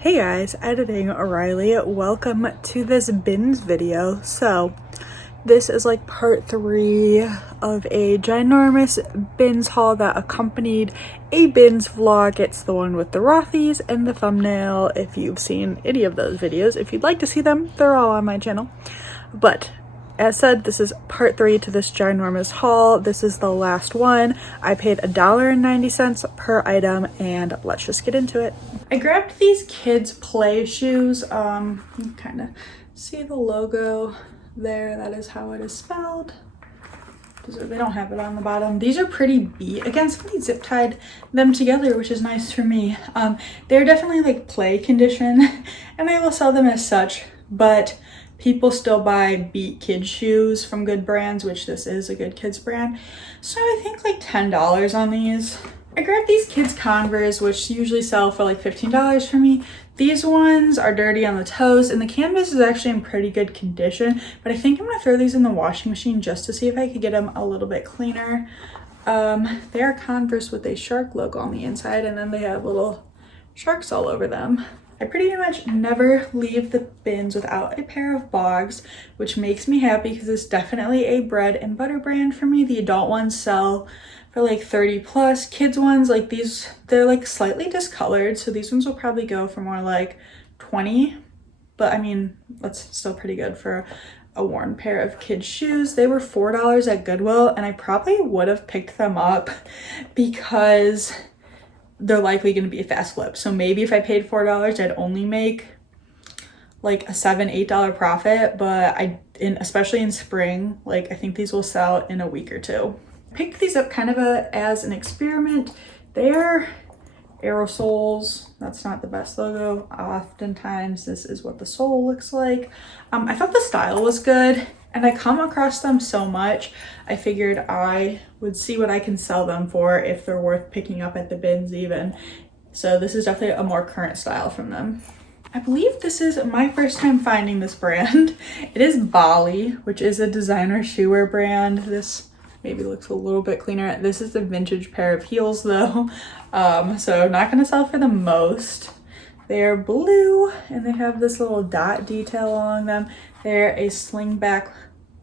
Hey guys, Editing O'Reilly. Welcome to this bins video. So this is like part 3 of a ginormous bins haul that accompanied a bins vlog. It's the one with the Rothy's and the thumbnail. If you've seen any of those videos, if you'd like to see them, they're all on my channel. But as said, this is part 3 to this ginormous haul. This is the last one. I paid $1.90 per item, and let's just get into it. I grabbed these kids play shoes. You can kind of see the logo there. That is how it is spelled. They don't have it on the bottom. These are pretty beat. Again, somebody zip tied them together, which is nice for me. They're definitely like play condition, and I will sell them as such, but people still buy beat kids shoes from good brands, which this is a good kids brand. So I think like $10 on these. I grabbed these kids Converse, which usually sell for like $15 for me. These ones are dirty on the toes, and the canvas is actually in pretty good condition, but I think I'm gonna throw these in the washing machine just to see if I could get them a little bit cleaner. They are Converse with a shark logo on the inside, and then they have little sharks all over them. I pretty much never leave the bins without a pair of bogs, which makes me happy because it's definitely a bread and butter brand for me. The adult ones sell for like 30 plus. Kids ones, like these, they're like slightly discolored, so these ones will probably go for more like 20, but I mean, that's still pretty good for a worn pair of kids shoes. They were $4 at Goodwill, and I probably would have picked them up because they're likely going to be a fast flip. So maybe if I paid $4, I'd only make like a $7-8 profit, but especially in spring, like I think these will sell in a week or two. Picked these up kind of as an experiment. They're aerosols. That's not the best logo. Oftentimes this is what the sole looks like. I thought the style was good, and I come across them so much, I figured I would see what I can sell them for, if they're worth picking up at the bins even. So this is definitely a more current style from them. I believe this is my first time finding this brand. It is Bali, which is a designer shoewear brand. This maybe looks a little bit cleaner. This is a vintage pair of heels though, so not gonna sell for the most. They're blue, and they have this little dot detail along them. They're a slingback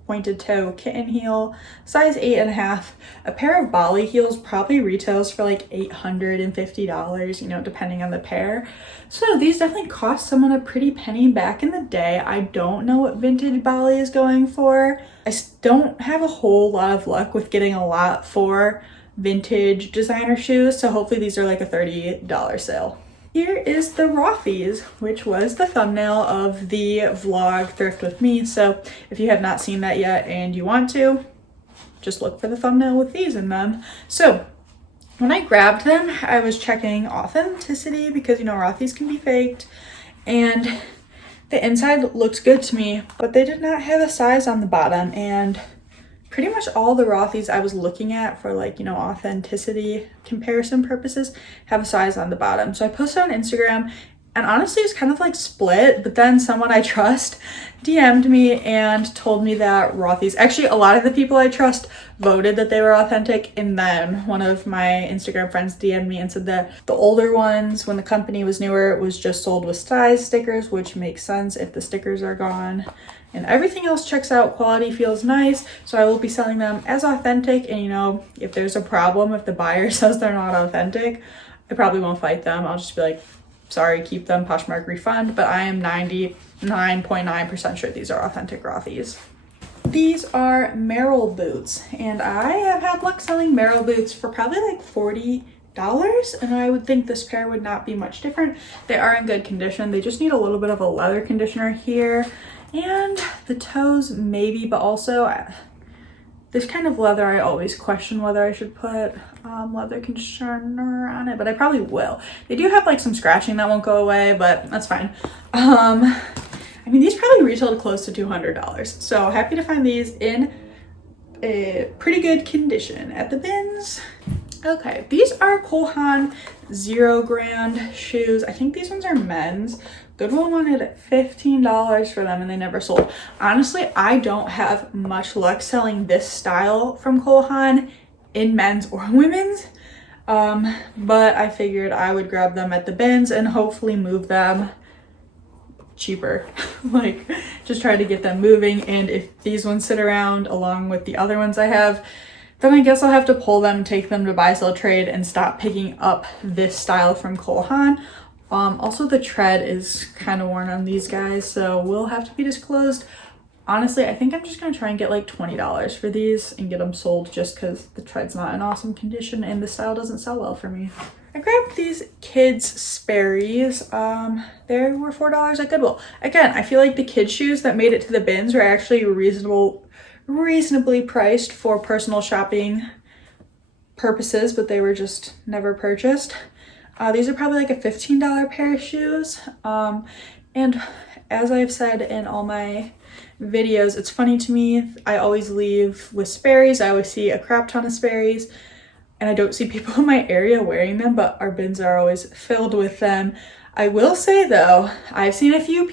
pointed toe kitten heel, size 8.5. A pair of Bali heels probably retails for like $850, you know, depending on the pair. So these definitely cost someone a pretty penny back in the day. I don't know what vintage Bali is going for. I don't have a whole lot of luck with getting a lot for vintage designer shoes, so hopefully these are like a $30 sale. Here is the Rothy's, which was the thumbnail of the vlog Thrift With Me. So if you have not seen that yet and you want to, just look for the thumbnail with these in them. So when I grabbed them, I was checking authenticity because, you know, Rothy's can be faked, and the inside looked good to me, but they did not have a size on the bottom, and pretty much all the Rothy's I was looking at for like, you know, authenticity comparison purposes have a size on the bottom. So I posted on Instagram, and honestly it's kind of like split, but then someone I trust DM'd me and told me that Rothy's, actually a lot of the people I trust voted that they were authentic, and then one of my Instagram friends DM'd me and said that the older ones, when the company was newer, it was just sold with size stickers, which makes sense if the stickers are gone. And everything else checks out. Quality feels nice, so I will be selling them as authentic. And you know, if there's a problem, if the buyer says they're not authentic, I probably won't fight them. I'll just be like, sorry, keep them, Poshmark refund. But I am 99.9% sure these are authentic Rothy's. These are Merrell boots, and I have had luck selling Merrell boots for probably like $40, and I would think this pair would not be much different. They are in good condition. They just need a little bit of a leather conditioner here, and the toes maybe, but also this kind of leather, I always question whether I should put leather conditioner on it, but I probably will. They do have like some scratching that won't go away, but that's fine. I mean, these probably retailed close to $200, so happy to find these in a pretty good condition at the bins. Okay, these are Cole Haan 0 grand shoes. I think these ones are men's. Goodwill wanted $15 for them, and they never sold. Honestly, I don't have much luck selling this style from Cole Haan in men's or women's. But I figured I would grab them at the bins and hopefully move them cheaper. Like, just try to get them moving. And if these ones sit around along with the other ones I have, then I guess I'll have to pull them, take them to buy, sell, trade, and stop picking up this style from Cole Haan. Also the tread is kind of worn on these guys, so will have to be disclosed. Honestly, I think I'm just gonna try and get like $20 for these and get them sold, just because the tread's not in awesome condition and the style doesn't sell well for me. I grabbed these kids Sperry's. They were $4 at Goodwill. Again, I feel like the kids shoes that made it to the bins were actually reasonably priced for personal shopping purposes, but they were just never purchased. These are probably like a $15 pair of shoes. And as I've said in all my videos, it's funny to me, I always leave with Sperry's. I always see a crap ton of Sperry's, and I don't see people in my area wearing them, but our bins are always filled with them. I will say though, I've seen a few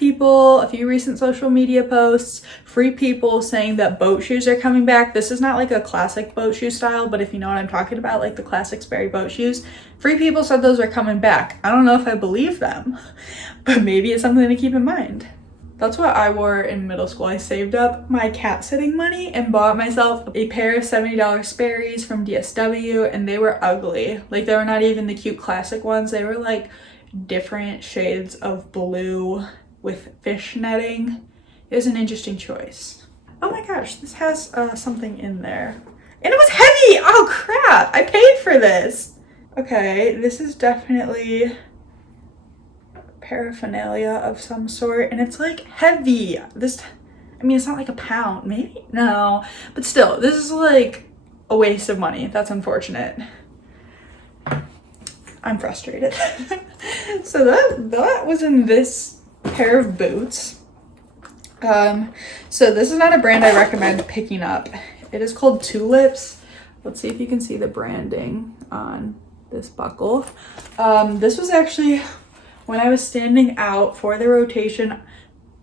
recent social media posts, free people saying that boat shoes are coming back. This is not like a classic boat shoe style, but if you know what I'm talking about, like the classic Sperry boat shoes, free people said those are coming back. I don't know if I believe them, but maybe it's something to keep in mind. That's what I wore in middle school. I saved up my cat sitting money and bought myself a pair of $70 Sperry's from DSW, and they were ugly. Like, they were not even the cute classic ones. They were like different shades of blue with fish netting. It was an interesting choice. Oh my gosh, this has something in there. And it was heavy! Oh crap! I paid for this! Okay, this is definitely paraphernalia of some sort, and it's like heavy. I mean, it's not like a pound, maybe? No, but still, this is like a waste of money. That's unfortunate. I'm frustrated. So that was in this pair of boots. So this is not a brand I recommend picking up. It is called Tulips. Let's see if you can see the branding on this buckle. This was actually when I was standing out for the rotation,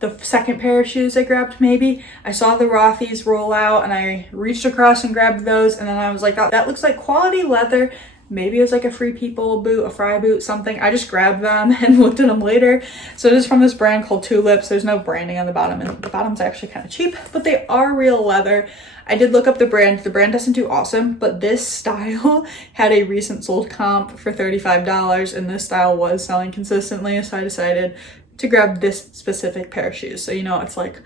the second pair of shoes I grabbed maybe. I saw the Rothy's roll out and I reached across and grabbed those, and then I was like, oh, that looks like quality leather. Maybe it was like a Free People boot, a Fry boot, something. I just grabbed them and looked at them later. So it is from this brand called Tulips. There's no branding on the bottom, and the bottom's actually kind of cheap, but they are real leather. I did look up the brand. The brand doesn't do awesome, but this style had a recent sold comp for $35, and this style was selling consistently, so I decided to grab this specific pair of shoes. So, you know, it's like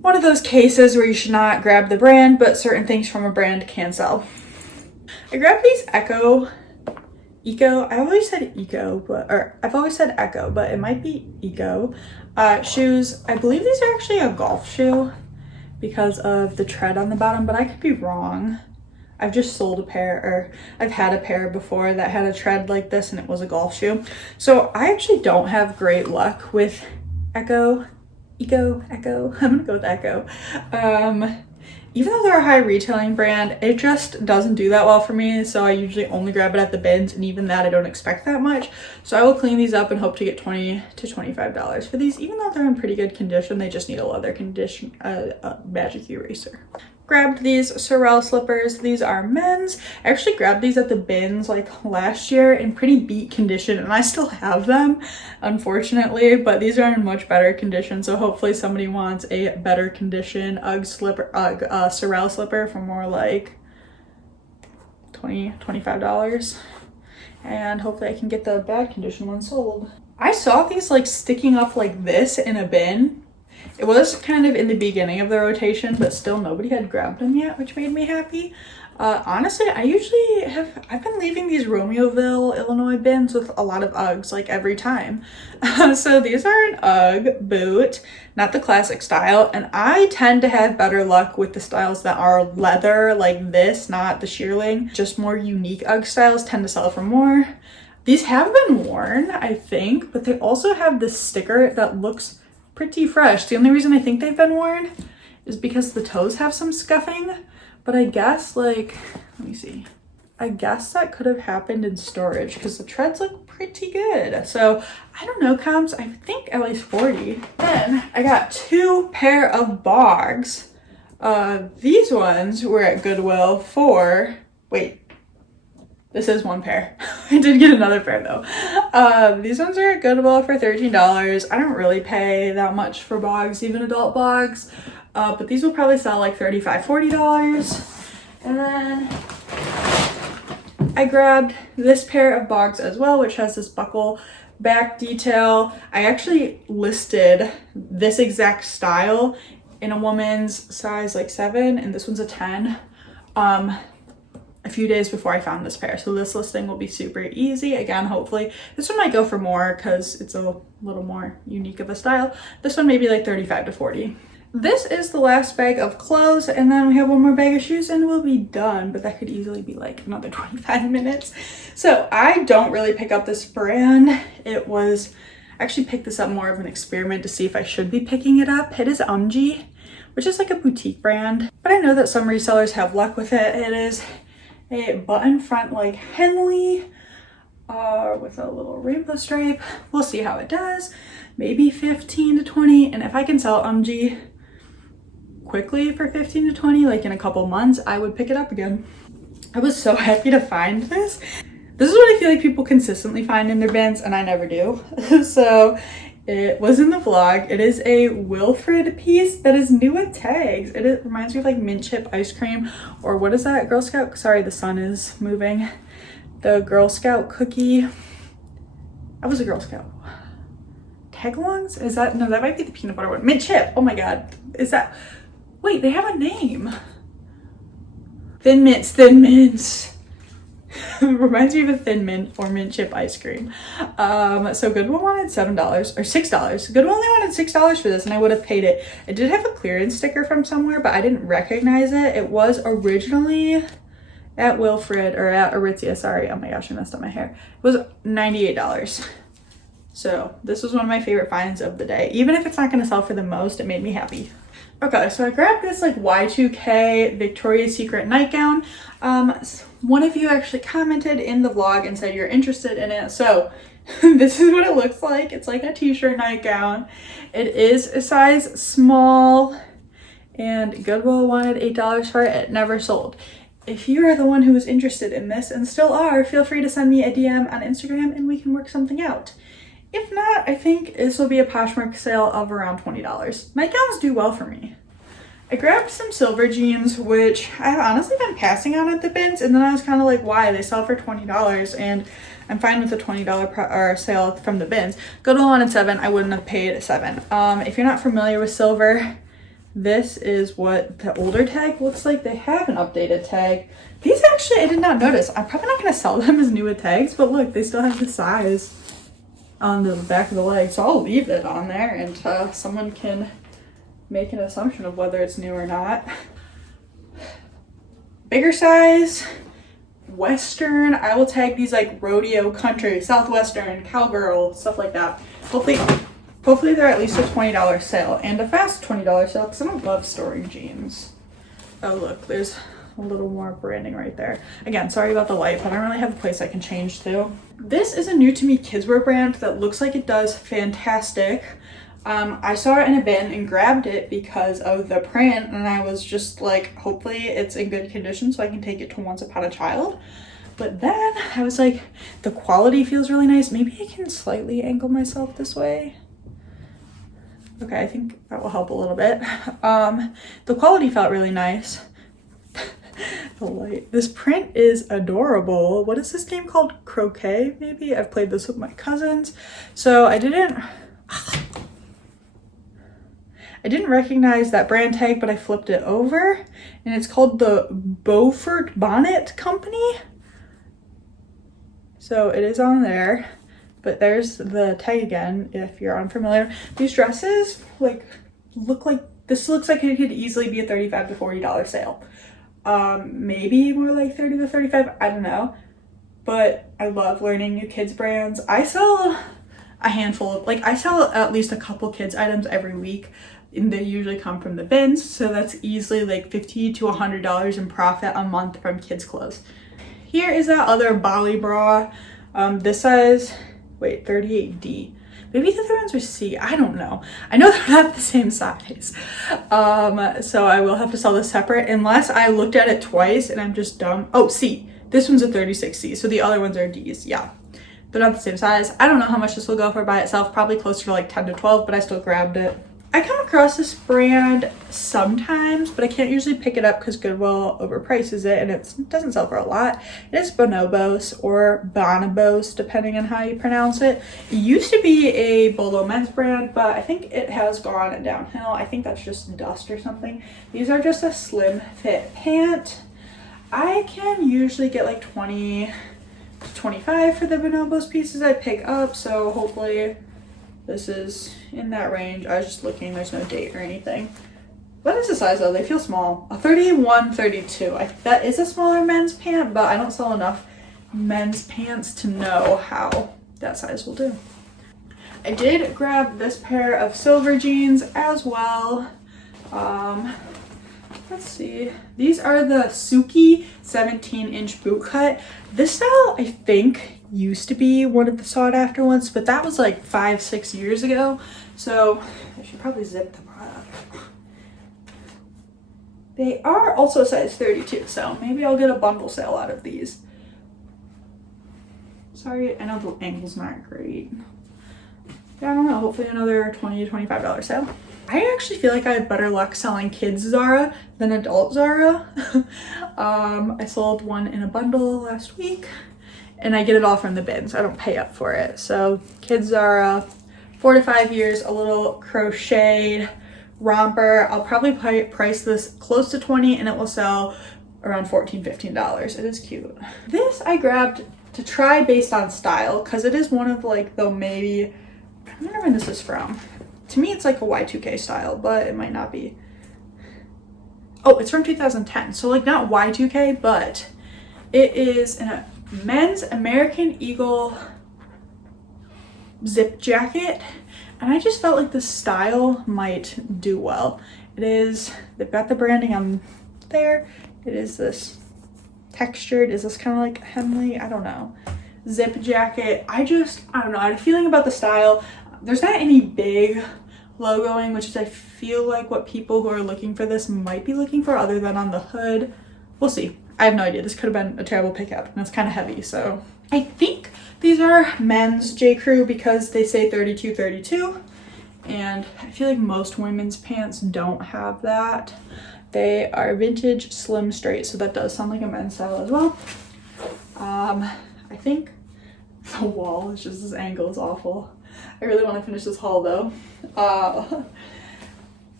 one of those cases where you should not grab the brand, but certain things from a brand can sell. I grabbed these Echo, I always said Eco, I've always said Echo, but it might be Eco shoes. I believe these are actually a golf shoe because of the tread on the bottom, but I could be wrong. I've just sold a pair, or I've had a pair before that had a tread like this and it was a golf shoe. So I actually don't have great luck with Echo, I'm gonna go with Echo. Even though they're a high retailing brand, it just doesn't do that well for me, so I usually only grab it at the bins, and even that I don't expect that much. So I will clean these up and hope to get $20 to $25 for these. Even though they're in pretty good condition, they just need a leather condition, magic eraser. Grabbed these Sorel slippers. These are men's. I actually grabbed these at the bins like last year in pretty beat condition, and I still have them, unfortunately, but these are in much better condition, so hopefully somebody wants a better condition Sorel slipper for more like $20, $25, and hopefully I can get the bad condition one sold. I saw these like sticking up like this in a bin. It was kind of in the beginning of the rotation, but still nobody had grabbed them yet, which made me happy. Honestly, I've been leaving these Romeoville, Illinois bins with a lot of Uggs, like every time. So these are an Ugg boot, not the classic style, and I tend to have better luck with the styles that are leather like this, not the shearling. Just more unique Ugg styles tend to sell for more. These have been worn, I think, but they also have this sticker that looks pretty fresh. The only reason I think they've been worn is because the toes have some scuffing, but I guess like, let me see. I guess that could have happened in storage because the treads look pretty good. So I don't know, comps, I think at least 40. Then I got two pair of bogs. These ones were at Goodwill for, wait, This is one pair. I did get another pair though. These ones are at Goodwill for $13. I don't really pay that much for bogs, even adult bogs. But these will probably sell like $35, $40. And then I grabbed this pair of bogs as well, which has this buckle back detail. I actually listed this exact style in a woman's size like 7, and this one's a 10. A few days before I found this pair, so this listing will be super easy. Again, hopefully this one might go for more because it's a little more unique of a style. This one may be like $35 to $40. This is the last bag of clothes, and then we have one more bag of shoes and we'll be done, but that could easily be like another 25 minutes. So I don't really pick up this brand. I actually picked this up more of an experiment to see if I should be picking it up. It is Umgee, which is like a boutique brand, but I know that some resellers have luck with it. It is a button front like Henley with a little rainbow stripe. We'll see how it does. Maybe 15 to 20, and if I can sell Umgee quickly for 15 to 20, like in a couple months, I would pick it up again. I was so happy to find this. This is what I feel like people consistently find in their bins, and I never do. So it was in the vlog. It is a Wilfred piece that is new with tags. It reminds me of like mint chip ice cream, or what is that, Girl Scout? Sorry, the sun is moving. The Girl Scout cookie. I was a Girl Scout. Tagalongs? Is that, no, that might be the peanut butter one. Mint chip, oh my God. Is that, wait, they have a name. Thin Mints, Thin Mints. Reminds me of a Thin Mint or mint chip ice cream. So Goodwill wanted $7 or $6. Goodwill only wanted $6 for this, and I would have paid it. I did have a clearance sticker from somewhere, but I didn't recognize it. It was originally at Wilfred, or at Aritzia, sorry. Oh my gosh, I messed up my hair. It was $98. So this was one of my favorite finds of the day. Even if it's not gonna sell for the most, it made me happy. Okay, so I grabbed this like Y2K Victoria's Secret nightgown. One of you actually commented in the vlog and said you're interested in it. So this is what it looks like. It's like a t-shirt nightgown. It is a size small, and Goodwill wanted $8 for it. It never sold. If you are the one who is interested in this and still are, feel free to send me a DM on Instagram and we can work something out. If not, I think this will be a Poshmark sale of around $20. Nightgowns do well for me. I grabbed some silver jeans, which I've honestly been passing on at the bins, and then I was kind of like, why? They sell for $20, and I'm fine with the $20 sale from the bins. Goodwill wanted $7. I wouldn't have paid $7. If you're not familiar with silver, this is what the older tag looks like. They have an updated tag. These actually, I did not notice. I'm probably not going to sell them as new with tags, but look, they still have the size on the back of the leg, so I'll leave it on there, and someone can make an assumption of whether it's new or not. Bigger size, Western. I will tag these like rodeo, country, Southwestern, cowgirl, stuff like that. Hopefully they're at least a $20 sale, and a fast $20 sale, because I don't love storing jeans. Oh look, there's a little more branding right there. Again, sorry about the light, but I don't really have a place I can change to. This is a new to me kidswear brand that looks like it does fantastic. I saw it in a bin and grabbed it because of the print, and I was just like, hopefully it's in good condition so I can take it to Once Upon a Child. But then I was like, the quality feels really nice. Maybe I can slightly angle myself this way. Okay, I think that will help a little bit. The quality felt really nice. The light. This print is adorable. What is this game called? Croquet, maybe? I've played this with my cousins. So I didn't recognize that brand tag, but I flipped it over, and it's called the Beaufort Bonnet Company. So it is on there, but there's the tag again if you're unfamiliar. These dresses look like this looks like it could easily be a $35 to $40 sale. Maybe more like 30 to 35, I don't know. But I love learning new kids brands. I sell a handful of, I sell at least a couple kids items every week, and they usually come from the bins, so that's easily like $50 to $100 in profit a month from kids clothes. Here is that other Bali bra. This size, wait, 38D. Maybe the other ones are C, I don't know. I know they're not the same size. So I will have to sell this separate unless I looked at it twice and I'm just dumb. Oh, C. this one's a 36C, so the other ones are Ds. Yeah, they're not the same size. I don't know how much this will go for by itself, probably closer to like 10 to 12, but I still grabbed it. I come across this brand sometimes, but I can't usually pick it up because Goodwill overprices it and it doesn't sell for a lot. It is Bonobos or Bonobos, depending on how you pronounce it. It used to be a Bolo men's brand, but I think it has gone downhill. I think that's just dust or something. These are just a slim fit pant. I can usually get like 20 to 25 for the Bonobos pieces I pick up, so hopefully this is in that range. I was just looking, there's no date or anything. What is the size though? They feel small. A 31, 32. That is a smaller men's pant, but I don't sell enough men's pants to know how that size will do. I did grab this pair of silver jeans as well. Let's see. These are the Suki 17-inch boot cut. This style, I think, used to be one of the sought after ones, but that was like 5-6 years ago. So I should probably zip them up. They are also size 32, so maybe I'll get a bundle sale out of these. Sorry, I know the angle's not great. Yeah, I don't know, hopefully another $20 to $25 sale. I actually feel like I have better luck selling kids Zara than adult Zara. I sold one in a bundle last week and I get it all from the bins. I don't pay up for it. So kids Zara, 4 to 5 years, a little crocheted romper. I'll probably price this close to 20 and it will sell around $14, $15. It is cute. This I grabbed to try based on style because it is one of like the maybe, I wonder when this is from. To me, it's like a Y2K style, but it might not be. Oh, it's from 2010. So like not Y2K, but it is in a men's American Eagle zip jacket. And I just felt like the style might do well. It is, they've got the branding on there. It is this textured, is this kind of like Henley? I don't know. Zip jacket. I don't know. I had a feeling about the style. There's not any big logoing, which is I feel like what people who are looking for this might be looking for other than on the hood. We'll see. I have no idea. This could have been a terrible pickup and it's kind of heavy. So I think these are men's J. Crew because they say 32, 32. And I feel like most women's pants don't have that. They are vintage slim straight. So that does sound like a men's style as well. I think the wall is just, this angle is awful. I really want to finish this haul though.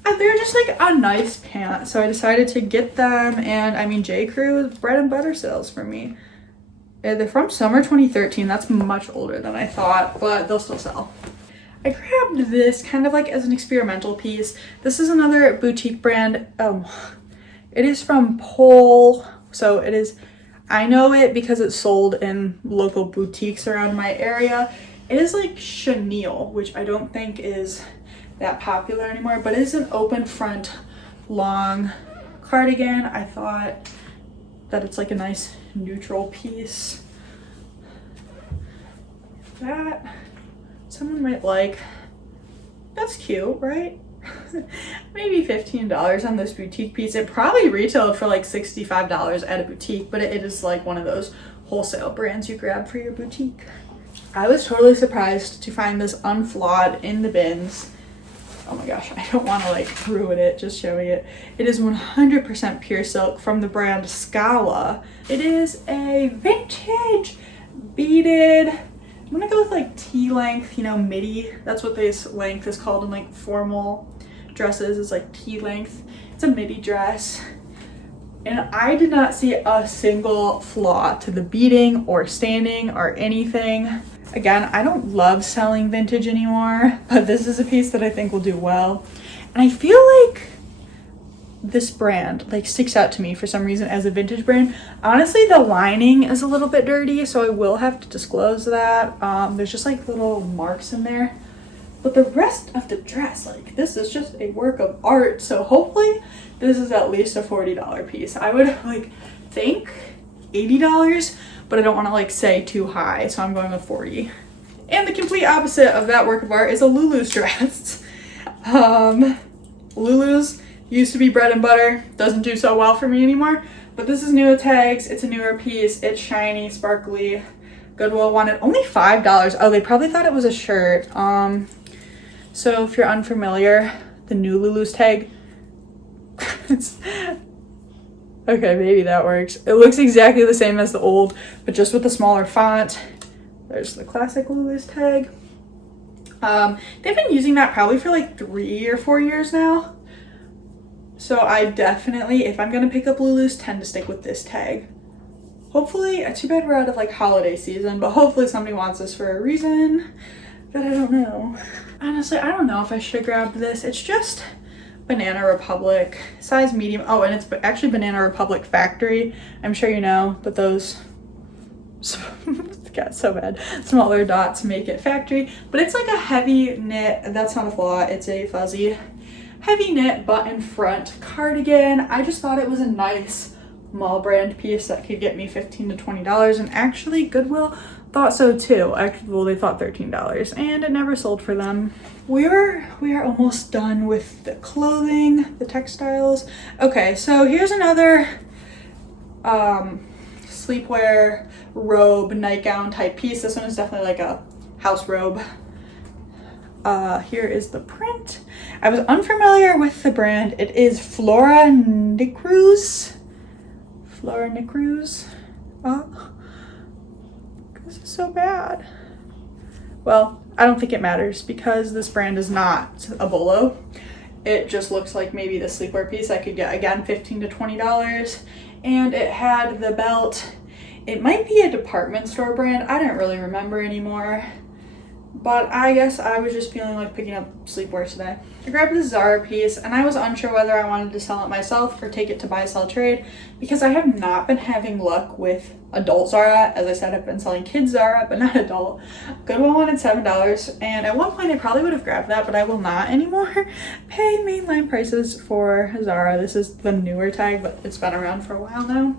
They're just like a nice pant, so I decided to get them. And I mean, J. Crew is bread and butter sales for me. They're from summer 2013. That's much older than I thought, but they'll still sell. I grabbed this kind of like as an experimental piece. This is another boutique brand. It is from Pole, so it is, I know it because it's sold in local boutiques around my area. It is like chenille, which I don't think is that popular anymore, but it is an open front long cardigan. I thought that it's like a nice neutral piece that someone might like. That's cute, right? Maybe $15 on this boutique piece. It probably retailed for like $65 at a boutique, but it is like one of those wholesale brands you grab for your boutique. I was totally surprised to find this unflawed in the bins. Oh my gosh, I don't want to like ruin it just showing it. It is 100% pure silk from the brand Scala. It is a vintage beaded, I'm gonna go with like T-length, you know, midi. That's what this length is called in like formal dresses, is like T-length. It's a midi dress. And I did not see a single flaw to the beading or standing or anything. Again, I don't love selling vintage anymore, but this is a piece that I think will do well. And I feel like this brand like sticks out to me for some reason as a vintage brand. Honestly, the lining is a little bit dirty, so I will have to disclose that. There's just like little marks in there. But the rest of the dress, like this is just a work of art. So hopefully this is at least a $40 piece. I would like think $80, but I don't want to like say too high, so I'm going with 40. And the complete opposite of that work of art is a Lulu's dress. Lulu's used to be bread and butter, doesn't do so well for me anymore, But this is newer tags. It's a newer piece. It's shiny, sparkly. Goodwill wanted only $5. Oh, they probably thought it was a shirt. So if you're unfamiliar, the new Lulu's tag, it's, okay, maybe that works. It looks exactly the same as the old, but just with a smaller font. There's the classic Lulu's tag. They've been using that probably for like 3 or 4 years now. So I definitely, if I'm gonna pick up Lulu's, tend to stick with this tag. Hopefully, too bad we're out of like holiday season, but hopefully somebody wants this for a reason that I don't know. Honestly, I don't know if I should have grabbed this. It's just Banana Republic, size medium. Oh, and it's actually Banana Republic factory. I'm sure you know, but those, got so bad, smaller dots make it factory. But it's like a heavy knit, that's not a flaw, it's a fuzzy, heavy knit button front cardigan. I just thought it was a nice mall brand piece that could get me $15 to $20, and actually Goodwill thought so too. Actually, well, they thought $13, and it never sold for them. We are almost done with the clothing, the textiles. Okay, so here's another sleepwear robe, nightgown type piece. This one is definitely like a house robe. Here is the print. I was unfamiliar with the brand. It is Flora Nicruz. Flora Nicruz. Oh, this is so bad. Well, I don't think it matters because this brand is not a bolo. It just looks like maybe the sleepwear piece I could get, again, $15 to $20. And it had the belt. It might be a department store brand. I don't really remember anymore. But I guess I was just feeling like picking up sleepwear today. I grabbed the Zara piece and I was unsure whether I wanted to sell it myself or take it to buy, sell, trade, because I have not been having luck with adult Zara. As I said, I've been selling kids Zara, but not adult. Goodwill wanted $7, and at one point I probably would have grabbed that, but I will not anymore pay mainline prices for Zara. This is the newer tag, but it's been around for a while now.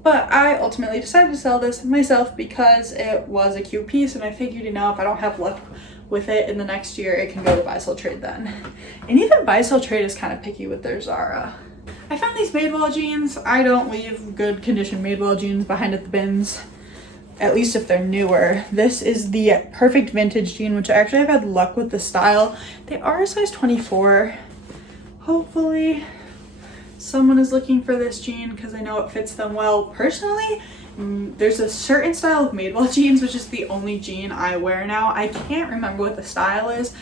But I ultimately decided to sell this myself because it was a cute piece, and I figured, you know, if I don't have luck with it in the next year, it can go to buy, sell, trade then. And even buy, sell, trade is kind of picky with their Zara. I found these Madewell jeans. I don't leave good condition Madewell jeans behind at the bins, at least if they're newer. This is the perfect vintage jean, which actually I've had luck with the style. They are a size 24. Hopefully someone is looking for this jean because I know it fits them well. Personally, there's a certain style of Madewell jeans, which is the only jean I wear now. I can't remember what the style is,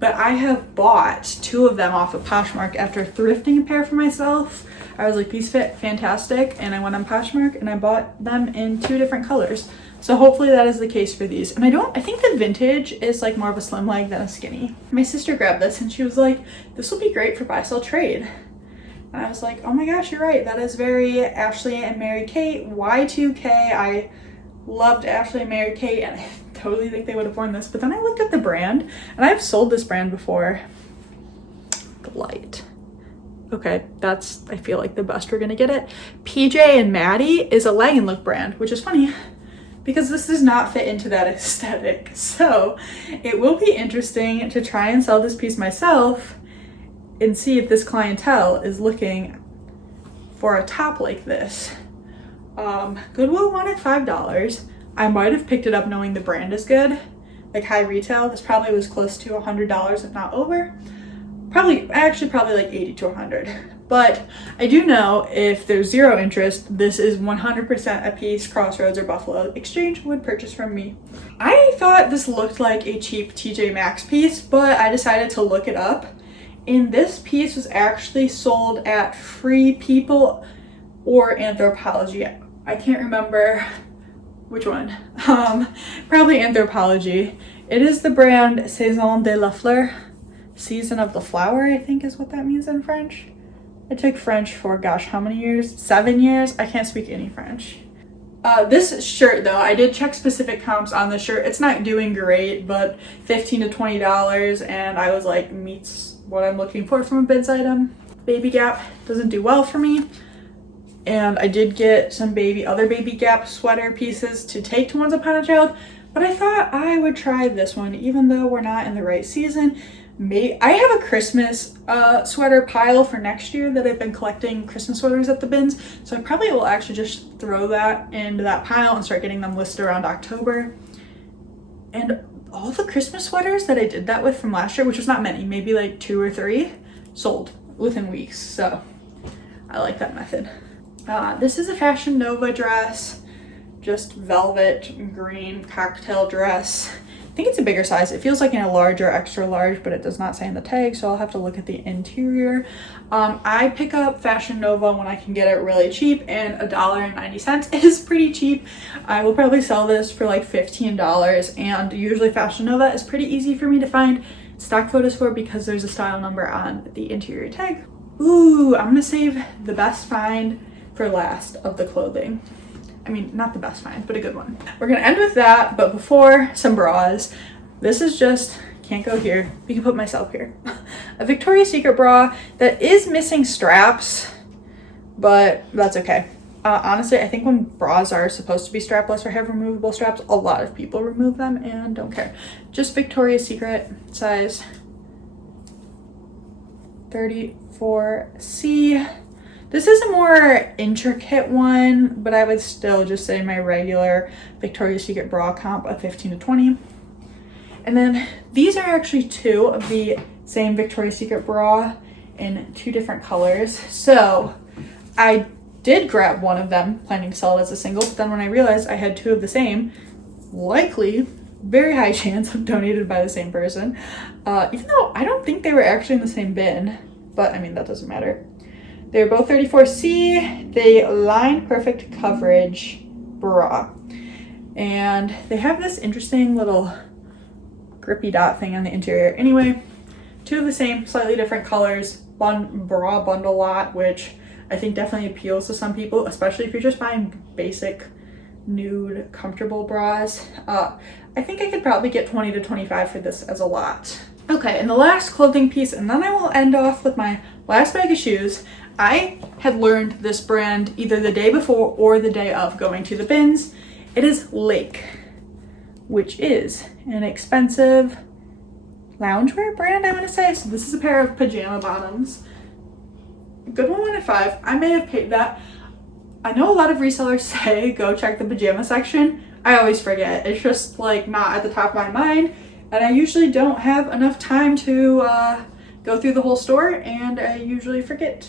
but I have bought 2 of them off of Poshmark after thrifting a pair for myself. I was like, these fit fantastic, and I went on Poshmark and I bought them in 2 different colors. So hopefully that is the case for these. And I think the vintage is like more of a slim leg than a skinny. My sister grabbed this and she was like, this will be great for buy, sell, trade. And I was like, oh my gosh, you're right. That is very Ashley and Mary Kate, Y2K. I loved Ashley and Mary Kate, and I totally think they would have worn this. But then I looked at the brand, and I've sold this brand before. Light. Okay, that's, I feel like, the best we're gonna get it. PJ and Maddie is a leg and look brand, which is funny because this does not fit into that aesthetic. So it will be interesting to try and sell this piece myself and see if this clientele is looking for a top like this. Goodwill wanted $5. I might have picked it up knowing the brand is good, like high retail. This probably was close to $100, if not over. Probably like 80 to 100. But I do know if there's 0 interest, this is 100% a piece Crossroads or Buffalo Exchange would purchase from me. I thought this looked like a cheap TJ Maxx piece, but I decided to look it up. And this piece was actually sold at Free People or Anthropologie. I can't remember which one. Probably Anthropologie. It is the brand Saison de la Fleur. Season of the flower, I think is what that means in French. I took French for, gosh, how many years? 7 years? I can't speak any French. This shirt though, I did check specific comps on the shirt. It's not doing great, but $15 to $20, and I was like, meets what I'm looking for from a bids item. Baby Gap doesn't do well for me, and I did get some other Baby Gap sweater pieces to take to Once Upon a Child, but I thought I would try this one even though we're not in the right season. I have a Christmas sweater pile for next year that I've been collecting Christmas sweaters at the bins, so I probably will actually just throw that into that pile and start getting them listed around October. And all the Christmas sweaters that I did that with from last year, which was not many, maybe like 2 or 3, sold within weeks, so I like that method. This is a Fashion Nova dress, just velvet green cocktail dress. I think it's a bigger size. It feels like in a large or extra large, but it does not say on the tag, so I'll have to look at the interior. I pick up Fashion Nova when I can get it really cheap, and $1.90 is pretty cheap. I will probably sell this for like $15, and usually Fashion Nova is pretty easy for me to find stock photos for because there's a style number on the interior tag. Ooh, I'm gonna save the best find for last of the clothing. I mean, not the best find, but a good one. We're gonna end with that, but before, some bras. This is just, can't go here. We can put myself here. A Victoria's Secret bra that is missing straps, but that's okay. Honestly, I think when bras are supposed to be strapless or have removable straps, a lot of people remove them and don't care. Just Victoria's Secret, size 34C. This is a more intricate one, but I would still just say my regular Victoria's Secret bra comp of 15 to 20. And then these are actually 2 of the same Victoria's Secret bra in 2 different colors. So I did grab one of them, planning to sell it as a single, but then when I realized I had 2 of the same, likely, very high chance of donated by the same person, even though I don't think they were actually in the same bin, but I mean, that doesn't matter. They're both 34C. They line perfect coverage bra. And they have this interesting little grippy dot thing on the interior. Anyway, 2 of the same, slightly different colors. One bra bundle lot, which I think definitely appeals to some people, especially if you're just buying basic nude comfortable bras. I think I could probably get 20 to 25 for this as a lot. Okay, and the last clothing piece, and then I will end off with my last bag of shoes. I had learned this brand either the day before or the day of going to the bins. It is Lake, which is an expensive loungewear brand, I want to say. So this is a pair of pajama bottoms. Goodwill went at $5. I may have paid that. I know a lot of resellers say go check the pajama section. I always forget. It's just like not at the top of my mind. And I usually don't have enough time to go through the whole store, and I usually forget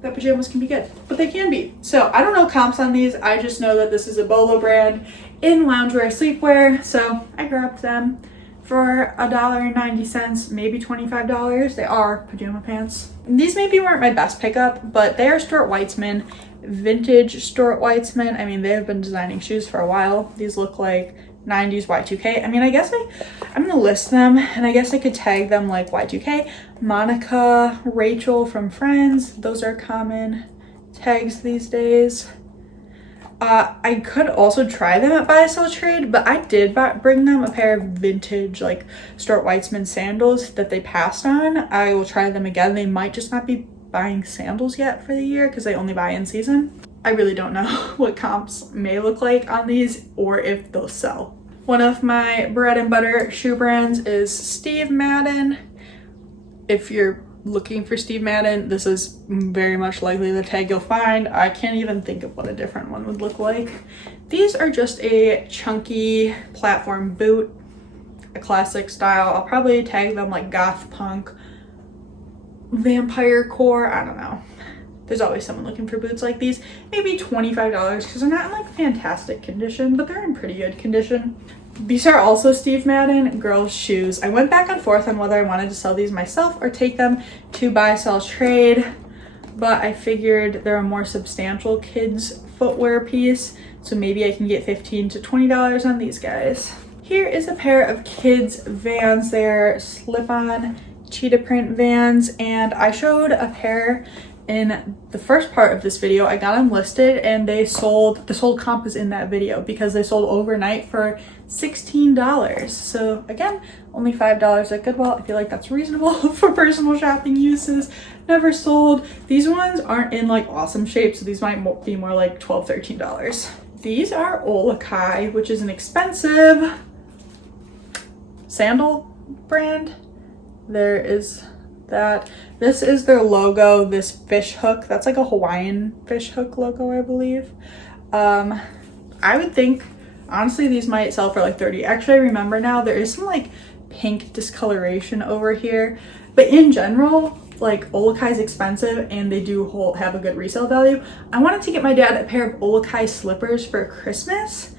that pajamas can be good, but they can be. So I don't know comps on these. I just know that this is a Bolo brand in loungewear sleepwear. So I grabbed them for $1.90, maybe $25. They are pajama pants. These maybe weren't my best pickup, but they are Stuart Weitzman, vintage Stuart Weitzman. I mean, they have been designing shoes for a while. These look like 90s Y2K. I mean, I guess I'm gonna list them, and I guess I could tag them like Y2K. Monica, Rachel from Friends, those are common tags these days. I could also try them at Buy Sell Trade, but I did bring them a pair of vintage like Stuart Weitzman sandals that they passed on. I will try them again. They might just not be buying sandals yet for the year because they only buy in season. I really don't know what comps may look like on these or if they'll sell. One of my bread and butter shoe brands is Steve Madden. If you're looking for Steve Madden, this is very much likely the tag you'll find. I can't even think of what a different one would look like. These are just a chunky platform boot, a classic style. I'll probably tag them like goth punk, vampire core, I don't know. There's always someone looking for boots like these. Maybe $25 because they're not in like fantastic condition, but they're in pretty good condition. These are also Steve Madden girls shoes. I went back and forth on whether I wanted to sell these myself or take them to Buy Sell Trade, but I figured they're a more substantial kids footwear piece, so maybe I can get $15 to $20 on these guys. Here is a pair of kids Vans. They're slip-on cheetah print Vans, and I showed a pair in the first part of this video. I got them listed and they sold, the sold comp is in that video because they sold overnight for $16. So again, only $5 at Goodwill. I feel like that's reasonable for personal shopping uses. Never sold. These ones aren't in like awesome shape, so these might be more like $12, $13. These are Olakai, which is an expensive sandal brand. there is that. This is their logo, this fish hook. That's like a Hawaiian fish hook logo, I believe. I would think, honestly, these might sell for like 30. Actually, I remember now, there is some like pink discoloration over here. But in general, like Olokai is expensive and they do have a good resale value. I wanted to get my dad a pair of Olokai slippers for Christmas.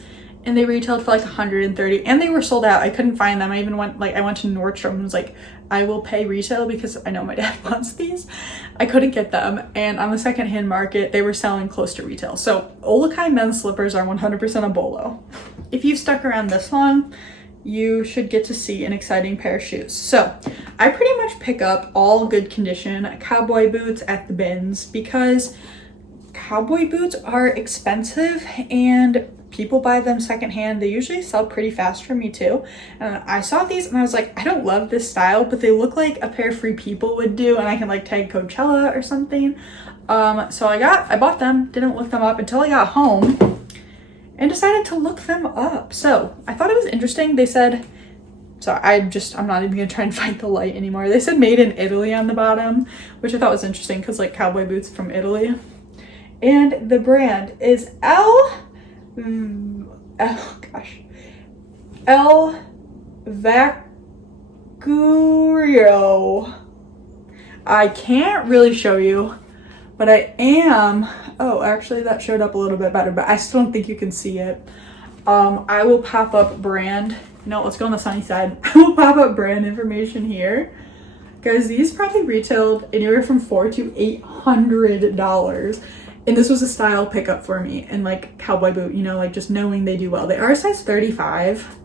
And they retailed for like 130 and they were sold out. I couldn't find them. I even went to Nordstrom and was like, I will pay resale because I know my dad wants these. I couldn't get them. And on the secondhand market, they were selling close to retail. So Olokai men's slippers are 100% a bolo. If you've stuck around this long, you should get to see an exciting pair of shoes. So I pretty much pick up all good condition cowboy boots at the bins because cowboy boots are expensive and people buy them secondhand. They usually sell pretty fast for me too. And I saw these and I was like, I don't love this style, but they look like a pair Free People would do, and I can like tag Coachella or something. So I bought them, didn't look them up until I got home and decided to look them up. So I thought it was interesting. They said, I'm not even gonna try and fight the light anymore. They said made in Italy on the bottom, which I thought was interesting because like cowboy boots from Italy. And the brand is El Vacurio. I can't really show you, but I am, oh, actually that showed up a little bit better, but I still don't think you can see it. I will pop up brand, no, let's go on the sunny side. I will pop up brand information here. Guys, these probably retailed anywhere from $400 to $800. And this was a style pickup for me, and like cowboy boot, you know, like just knowing they do well. They are a size 35,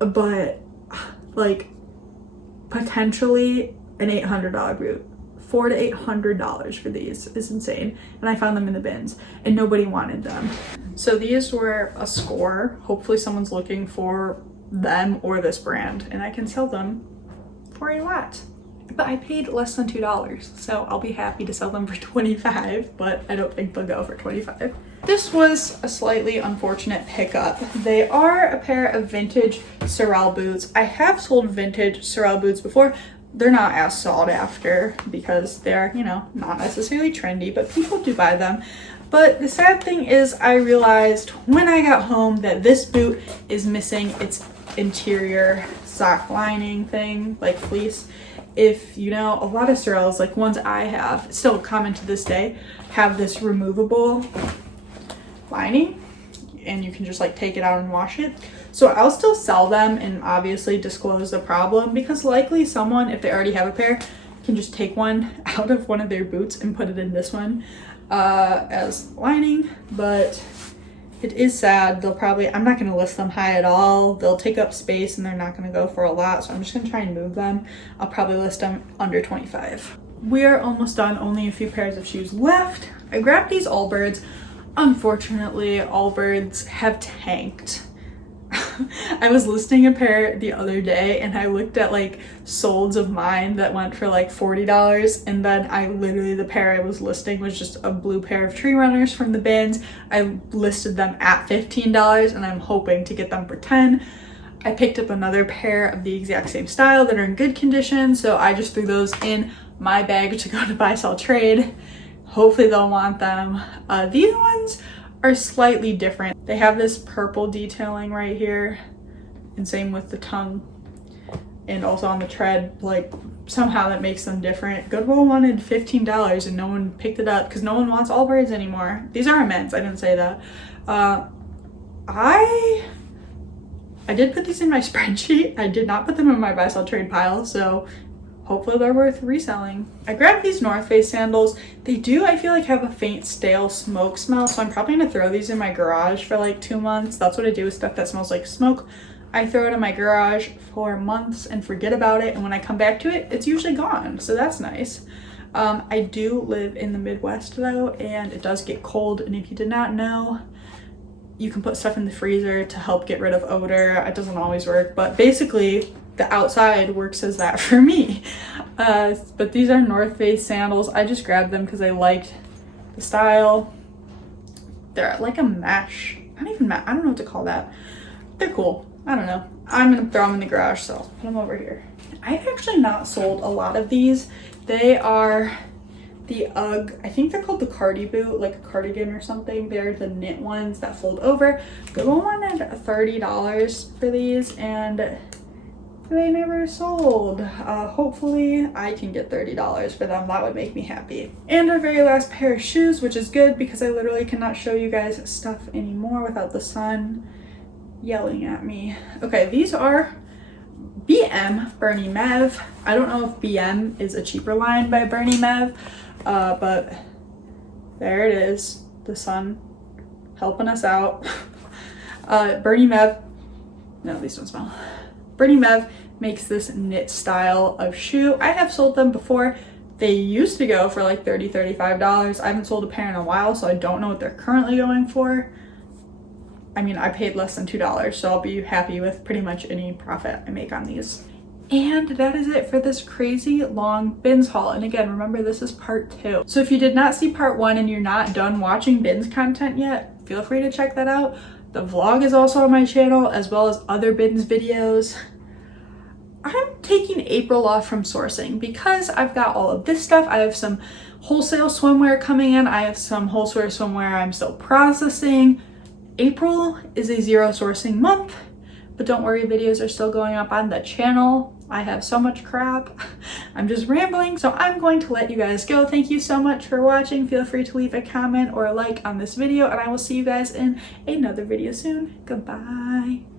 but like potentially an $800 boot. $400 to $800 for these is insane. And I found them in the bins and nobody wanted them. So these were a score. Hopefully someone's looking for them or this brand and I can sell them for a lot. But I paid less than $2, so I'll be happy to sell them for $25, but I don't think they'll go for $25. This was a slightly unfortunate pickup. They are a pair of vintage Sorel boots. I have sold vintage Sorel boots before. They're not as sought after because they're, you know, not necessarily trendy, but people do buy them. But the sad thing is I realized when I got home that this boot is missing its interior sock lining thing, like fleece. If you know, a lot of Sorels, like ones I have, still common to this day, have this removable lining and you can just like take it out and wash it. So I'll still sell them and obviously disclose the problem because likely someone, if they already have a pair, can just take one out of one of their boots and put it in this one as lining. But it is sad. I'm not going to list them high at all. They'll take up space and they're not going to go for a lot. So I'm just going to try and move them. I'll probably list them under 25. We are almost done. Only a few pairs of shoes left. I grabbed these Allbirds. Unfortunately, Allbirds have tanked. I was listing a pair the other day and I looked at like solds of mine that went for like $40, and then the pair I was listing was just a blue pair of Tree Runners from the bins. I listed them at $15 and I'm hoping to get them for $10. I picked up another pair of the exact same style that are in good condition, so I just threw those in my bag to go to buy, sell, trade. Hopefully they'll want them. These ones are slightly different. They have this purple detailing right here, and same with the tongue and also on the tread. Like somehow that makes them different. Goodwill wanted $15 and no one picked it up because no one wants Allbirds anymore. These are immense, I didn't say that. I did put these in my spreadsheet. I did not put them in my buy sell trade pile, so hopefully they're worth reselling. I grabbed these North Face sandals. They do, I feel like, have a faint stale smoke smell, so I'm probably gonna throw these in my garage for like 2 months. That's what I do with stuff that smells like smoke. I throw it in my garage for months and forget about it, and when I come back to it, it's usually gone, so that's nice. I do live in the Midwest though, and it does get cold, and if you did not know, you can put stuff in the freezer to help get rid of odor. It doesn't always work, but basically the outside works as that for me. But these are North Face sandals. I just grabbed them because I liked the style. They're like a mesh. I don't know what to call that. They're cool. I don't know. I'm gonna throw them in the garage, so I'll put them over here. I've actually not sold a lot of these. They are the UGG, I think they're called the Cardi Boot, like a cardigan or something. They're the knit ones that fold over. Goodwill wanted $30 for these and they never sold. Hopefully I can get $30 for them. That would make me happy. And our very last pair of shoes, which is good because I literally cannot show you guys stuff anymore without the sun yelling at me. Okay, these are BM Bernie Mev. I don't know if BM is a cheaper line by Bernie Mev, but there it is, the sun helping us out. Bernie Mev, no, these don't smell. Bernie Mev makes this knit style of shoe. I have sold them before. They used to go for like $30, $35. I haven't sold a pair in a while, so I don't know what they're currently going for. I mean, I paid less than $2, so I'll be happy with pretty much any profit I make on these. And that is it for this crazy long bins haul. And again, remember, this is part 2. So if you did not see part 1 and you're not done watching bins content yet, feel free to check that out. The vlog is also on my channel, as well as other bins videos. I'm taking April off from sourcing because I've got all of this stuff. I have some wholesale swimwear coming in. I have some wholesale swimwear I'm still processing. April is a zero sourcing month, but don't worry, videos are still going up on the channel. I have so much crap. I'm just rambling, so I'm going to let you guys go. Thank you so much for watching. Feel free to leave a comment or a like on this video, and I will see you guys in another video soon. Goodbye.